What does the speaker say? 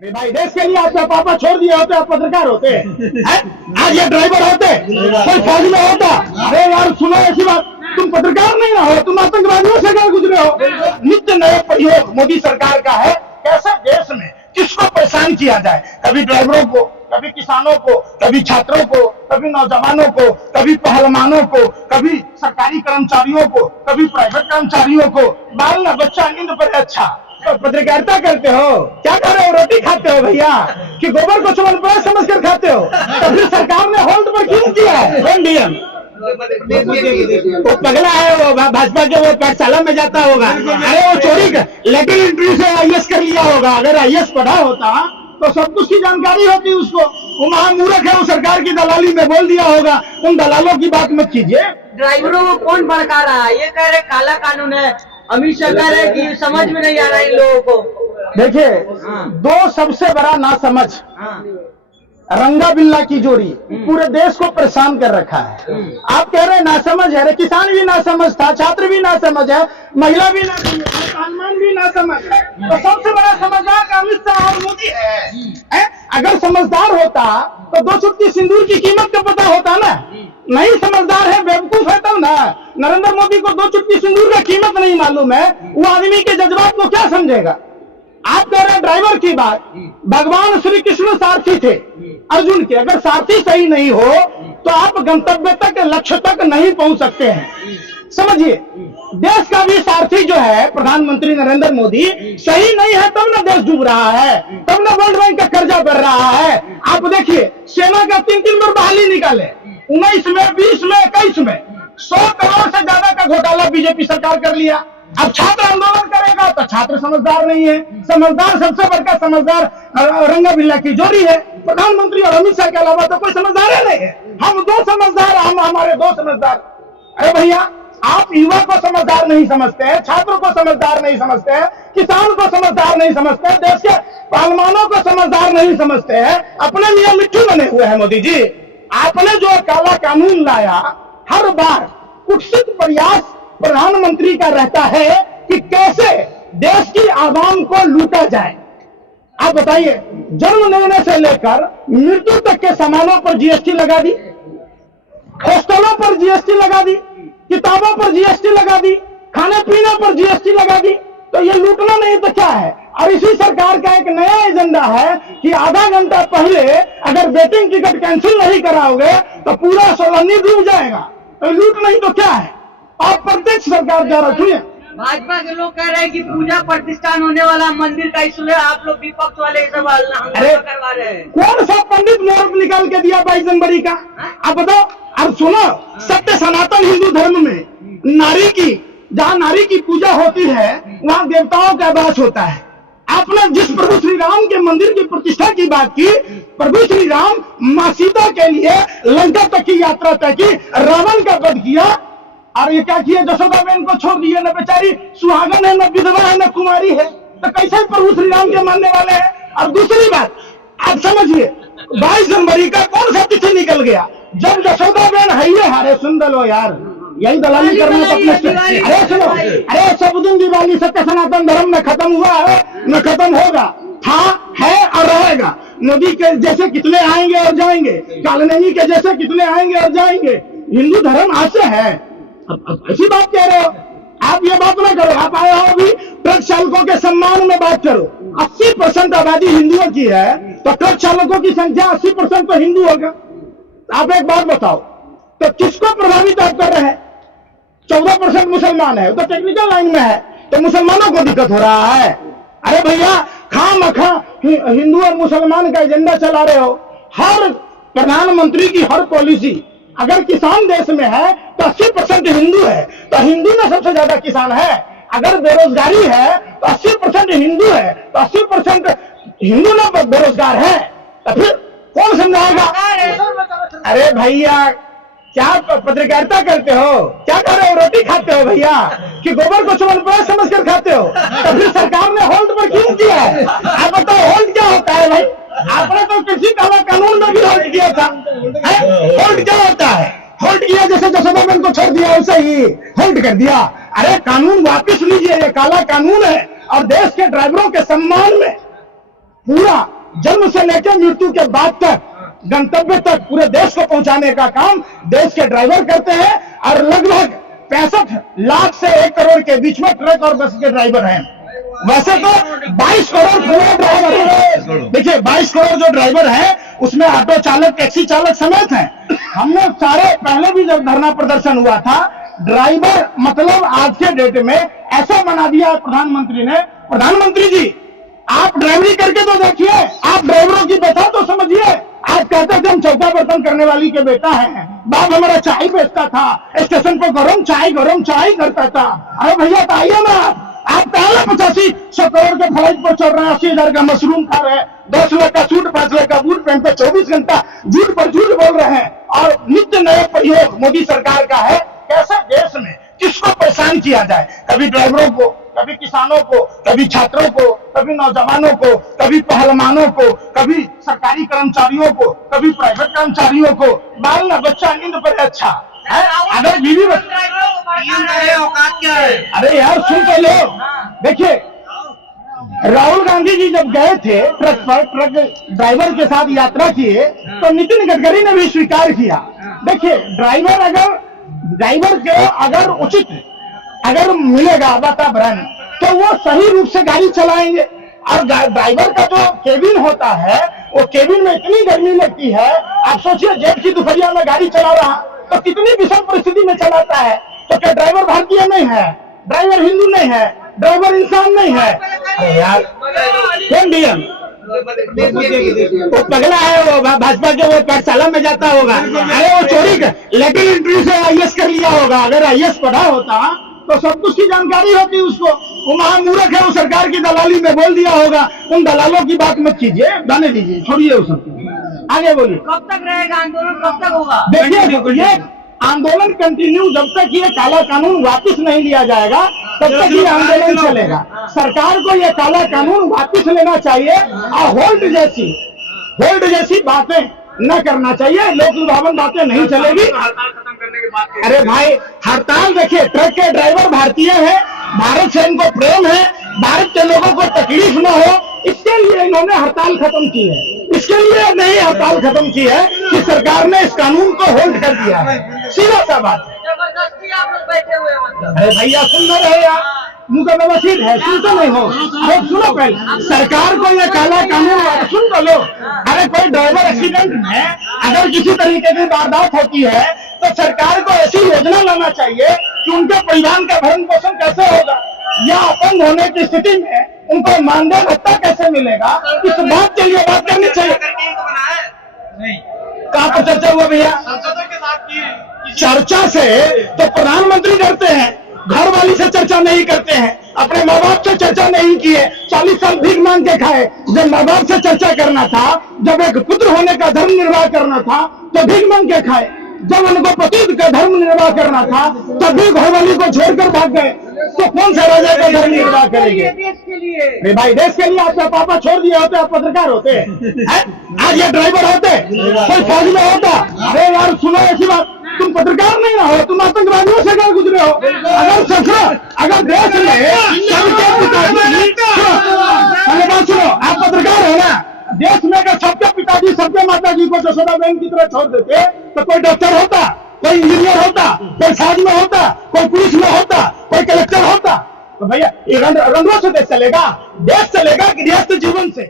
अरे भाई, देश के लिए आपका पापा छोड़ दिए होते, आप पत्रकार होते हैं? आज ये ड्राइवर होते, कोई फौज में होता। अरे यार सुनो ऐसी बात, तुम पत्रकार नहीं ना हो, तुम आतंकवादियों से क्या गुजरे हो। नित्य नए प्रयोग मोदी सरकार का है, कैसे देश में किसको परेशान किया जाए। कभी ड्राइवरों को, कभी किसानों को, कभी छात्रों को, कभी नौजवानों को, कभी पहलवानों को, कभी सरकारी कर्मचारियों को, कभी प्राइवेट कर्मचारियों को। बाल ना बच्चा नींद पर अच्छा, तो पत्रकारिता करते हो, क्या कर रहे हो? रोटी खाते हो भैया, कि गोबर को चवनप्राश समझ कर खाते हो? तो फिर सरकार ने होल्ड पर क्यों किया है? कौन डीएम? वो पगला है, वो भाजपा के वो पाठशाला में जाता होगा। अरे वो चोरी कर लेकिन इंटरव्यू से आईएएस कर लिया होगा। अगर आईएएस पढ़ा होता तो सब कुछ की जानकारी होती उसको। वो महामूर्ख है, वो सरकार की दलाली में बोल दिया होगा। उन दलालों की बात मत कीजिए। ड्राइवरों को कौन भड़का रहा है? ये कह रहे काला कानून है, अमित शाह कह रहे कि समझ में नहीं आ रहा इन लोगों को। देखिए, दो सबसे बड़ा नासमझ रंगा बिल्ला की जोड़ी पूरे देश को परेशान कर रखा है। आप कह रहे हैं नासमझ है, किसान भी नासमझ था, छात्र भी नासमझ है, महिला भी नासमझ है, मुसलमान भी नासमझ है। तो सबसे बड़ा समझदार अमित शाह और मोदी है। अगर समझदार होता तो 2 चुटकी सिंदूर की कीमत का पता होता ना। नहीं समझदार है, बेवकूफ है तब ना। नरेंद्र मोदी को 2 चुटकी सिंदूर का कीमत नहीं मालूम है, वो आदमी के जज्बात को क्या समझेगा। आप कह रहे हैं ड्राइवर की बात, भगवान श्री कृष्ण सारथी थे अर्जुन के। अगर सारथी सही नहीं हो तो आप गंतव्य तक, लक्ष्य तक नहीं पहुंच सकते हैं। समझिए, देश का भी सारथी जो है प्रधानमंत्री नरेंद्र मोदी सही नहीं है, तब ना देश डूब रहा है, तब ना वर्ल्ड बैंक का कर्जा बढ़ रहा है। आप देखिए, सेना का 3 बार बहाली निकाले, 19 में, 20 में, 21 में 100 करोड़ से ज्यादा का घोटाला बीजेपी सरकार कर लिया। अब छात्र आंदोलन करेगा तो छात्र समझदार नहीं है। समझदार, सबसे बड़का समझदार रंगा बिल्ला की जोड़ी है, प्रधानमंत्री और अमित शाह के अलावा तो कोई समझदार नहीं है। हम 2 समझदार, हम हमारे 2 समझदार। अरे भैया, आप युवा को समझदार नहीं समझते हैं, छात्रों को समझदार नहीं समझते हैं, किसान को समझदार नहीं समझते हैं, देश के पहलवानों को समझदार नहीं समझते हैं। अपने मियां मिट्ठू बने हुए हैं मोदी जी। आपने जो काला कानून लाया, हर बार कुत्सित प्रयास प्रधानमंत्री का रहता है कि कैसे देश की आवाम को लूटा जाए। आप बताइए, जन्म लेने से लेकर मृत्यु तक के सामानों पर जीएसटी लगा दी, हॉस्टलों पर जीएसटी लगा दी, किताबों पर जीएसटी लगा दी, खाने पीने पर जीएसटी लगा दी। तो ये लूटना नहीं तो क्या है? और इसी सरकार का एक नया एजेंडा है कि आधा घंटा पहले अगर वेटिंग टिकट कैंसिल नहीं कराओगे तो पूरा सोलहनी डूब जाएगा। तो लूट नहीं तो क्या है? आप प्रत्यक्ष सरकार जा रही है। भाजपा के लोग कह रहे हैं कि पूजा प्रतिष्ठान होने वाला मंदिर का इशू है, आप लोग विपक्ष वाले सब हंगामा करवा रहे हैं। कौन सा पंडित मुहूर्त निकाल के दिया 22 जनवरी का? आप बताओ। अब सुनो, सत्य सनातन हिंदू धर्म में नारी की, जहाँ नारी की पूजा होती है वहाँ देवताओं का वास होता है। आपने जिस प्रभु श्री राम के मंदिर की प्रतिष्ठा की बात की, प्रभु श्री राम मां सीता के लिए लंका तक की यात्रा तय की, रावण का वध किया, और ये क्या किया? जशोदा बहन को छोड़ दिए। न बेचारी सुहागन है, न विधवा है, न कुमारी है। तो कैसे प्रभु श्री राम के मानने वाले हैं? और दूसरी बात, आप समझिए, 22 जनवरी का कौन सा तिथि निकल गया जब जशोदा बहन है ये हारे? सुन लो यार, यही दलाली करना अपने। अरे सुनो, अरे सब दिन दिवाली सत्य सनातन धर्म में खत्म हुआ है, न खत्म होगा, था, है और रहेगा। मोदी के जैसे कितने आएंगे और जाएंगे, कालनेमी के जैसे कितने आएंगे और जाएंगे। हिंदू धर्म आज से है। अब ऐसी बात कह रहे हो आप, ये बात ना करो। आप आए हो अभी ट्रक चालकों के सम्मान में बात करो। 80% आबादी हिंदुओं की है, तो ट्रक चालकों की संख्या 80% तो हिंदू होगा। आप एक बात बताओ, तो किसको प्रभावित आप कर रहे हैं? 14% मुसलमान है, तो टेक्निकल लाइन में है, तो मुसलमानों को दिक्कत हो रहा है। अरे भैया, खामखा हिंदू और मुसलमान का एजेंडा चला रहे हो। हर प्रधानमंत्री की हर पॉलिसी, अगर किसान देश में है तो 80% हिंदू है, तो हिंदू में सबसे ज्यादा किसान है। अगर बेरोजगारी है तो 80% हिंदू है, तो 80% हिंदू ना बेरोजगार है। तो फिर कौन समझाएगा? अरे भैया, क्या पत्रकारिता करते हो? क्या कर रहे हो? रोटी खाते हो भैया, कि गोबर को चवनप्राश समझ कर खाते हो? तो फिर सरकार ने होल्ड पर क्यों किया है? आप बताओ, होल्ड क्या होता है भाई? आपने तो कृषि काला कानून में भी होल्ड किया था। होल्ड क्या होता है? होल्ड किया जैसे जशोदा बहन को छोड़ दिया वैसे ही होल्ड कर दिया। अरे कानून वापस लीजिए, ये काला कानून है और देश के ड्राइवरों के सम्मान में पूरा जन्म से लेकर मृत्यु के बाद तक गंतव्य तक पूरे देश को पहुंचाने का काम देश के ड्राइवर करते हैं। और लगभग 65 लाख से 1 करोड़ के बीच में ट्रक और बस के ड्राइवर हैं। वैसे तो 22 करोड़ पूरे ड्राइवर हैं। देखिए 22 करोड़ जो ड्राइवर हैं उसमें ऑटो चालक, टैक्सी चालक समेत हैं। हमने सारे पहले भी जब धरना प्रदर्शन हुआ था, ड्राइवर मतलब आज के डेट में ऐसा बना दिया है प्रधानमंत्री ने। प्रधानमंत्री जी आप ड्राइवरी करके तो देखिए, आप ड्राइवरों की व्यथा तो समझिए। आप कहते थे हम चौका बर्तन करने वाली के बेटा हैं, बाप हमारा चाय बेचता था, स्टेशन पर गरम चाय करता था। अरे भैया तो आइए ना, आप पहले 85-100 करोड़ के फ्लाइट पर चल रहे हैं, 80,000 का मशरूम खा रहे हैं, 10 लाख का सूट 5 लाख का बूट पहनते, 24 घंटा झूठ पर झूठ बोल रहे हैं। और नित्य नए प्रयोग मोदी सरकार का है। कैसे देश में किसको परेशान किया जाए, कभी ड्राइवरों को, कभी किसानों को, कभी छात्रों को, कभी नौजवानों को, कभी पहलवानों को, कभी सरकारी कर्मचारियों को, कभी प्राइवेट कर्मचारियों को। बाल ना बच्चा नींद पर अच्छा है, अगर बीवी औकात क्या है? अरे यार सुन तो लो। देखिए राहुल गांधी जी जब गए थे ट्रक पर, ट्रक ड्राइवर के साथ यात्रा किए तो नितिन गडकरी ने भी स्वीकार किया। देखिए ड्राइवर के अगर उचित अगर मिलेगा वातावरण तो वो सही रूप से गाड़ी चलाएंगे। और ड्राइवर का जो केबिन होता है वो केबिन में इतनी गर्मी लगती है, आप सोचिए जेठ की दोपहरिया में गाड़ी चला रहा तो कितनी विषम परिस्थिति में चलाता है। तो क्या ड्राइवर भारतीय नहीं है, ड्राइवर हिंदू नहीं है, ड्राइवर इंसान नहीं है? अरे यार कौन डीएम वो पगला है, वो भाजपा के वो पाठशाला में जाता होगा। अरे वो चोरी कर लेकिन इंटरव्यू से आईएएस कर लिया होगा। अगर आईएएस पढ़ा होता तो सब कुछ की जानकारी होती उसको। वो महामूर्ख है, वो सरकार की दलाली में बोल दिया होगा। उन दलालों की बात मत कीजिए, जाने दीजिए, छोड़िए उस सबको। आगे बोलिए। कब तक रहेगा आंदोलन, कब तक होगा? देखिए ये आंदोलन कंटिन्यू जब तक ये काला कानून वापस नहीं लिया जाएगा तब तक ये आंदोलन चलेगा। सरकार को ये काला कानून वापस लेना चाहिए और होल्ड जैसी बातें न करना चाहिए। लोक लुभावन बातें नहीं चलेगी। अरे भाई हड़ताल देखिए, ट्रक के ड्राइवर भारतीय है, भारत से इनको प्रेम है, भारत के लोगों को तकलीफ न हो, इसके लिए इन्होंने हड़ताल खत्म की है। इसके लिए नहीं हड़ताल खत्म की है कि सरकार ने इस कानून को होल्ड कर दिया है। सीधा सा बात है। जबरदस्ती आप लोग बैठे हुए मतलब। अरे भैया सुन रहे यार, मुंह का व्यवस्थित है, सुनते नहीं हो। अरे सुनो पहले, सरकार को ये काला कानून सुन तो लो। अरे कोई ड्राइवर एक्सीडेंट में अगर किसी तरीके की वारदात होती है तो सरकार को ऐसी योजना लाना चाहिए कि उनके परिवार का भरण पोषण कैसे होगा, या अपंग होने की स्थिति में उनको मानदेय भत्ता कैसे मिलेगा, इस बात के लिए बात करनी चाहिए। कहाँ पर चर्चा हुआ भैया? चर्चा से तो प्रधानमंत्री डरते हैं, घर वाली से चर्चा नहीं करते हैं, अपने माँ बाप से चर्चा नहीं किए, 40 साल भीख मांग के खाए। जब माँ बाप से चर्चा करना था, जब एक पुत्र होने का धर्म निर्वाह करना था तो भीख मांग के खाए। जब उनको पति का धर्म निर्वाह करना था तब भी घरवाली को छोड़कर भाग गए। तो कौन सा राजा का धर्म निर्वाह करेंगे? देश के लिए। अरे भाई देश के लिए आपका पापा छोड़ दिए होते, आप पत्रकार होते हैं? आज ये ड्राइवर होते, कोई फौज में होता। अरे यार सुनो ऐसी बात, तुम पत्रकार नहीं ना हो, तुम आतंकवादियों से क्या गुजरे हो? अगर देश में सबके पिताजी, सुनो आप पत्रकार हो ना, देश में अगर सबके पिताजी सबके माताजी को जसोदाबेन की तरह छोड़ देते तो कोई डॉक्टर होता, कोई इंजीनियर होता, कोई फौज में होता, कोई पुलिस में होता, कोई कलेक्टर होता। तो भैया ये रंगों से देश चलेगा कि व्यस्त जीवन से?